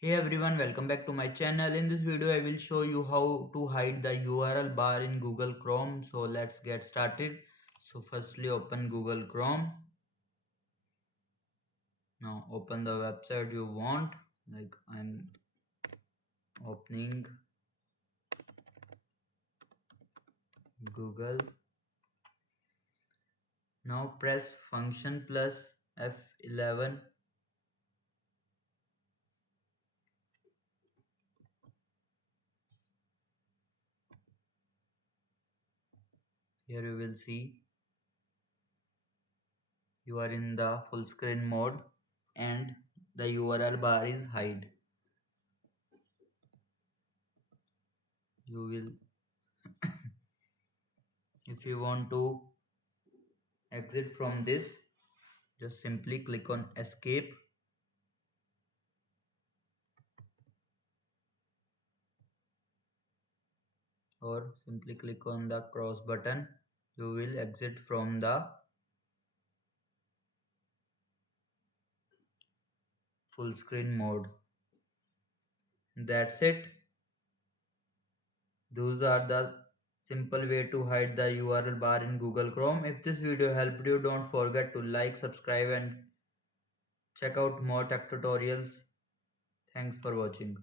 Hey everyone, welcome back to my channel. In this video, I will show you how to hide the URL bar in Google Chrome. So let's get started. So firstly, open Google Chrome. Now open the website you want. Like I'm opening Google. Now press function plus F11. Here you will see you are in the full screen mode and the URL bar is hide. You will, if you want to exit from this, just simply click on escape or simply click on the cross button. You will exit from the full screen mode. That's it. Those are the simple way to hide the URL bar in Google Chrome. If this video helped you, don't forget to like, subscribe and check out more tech tutorials. Thanks for watching.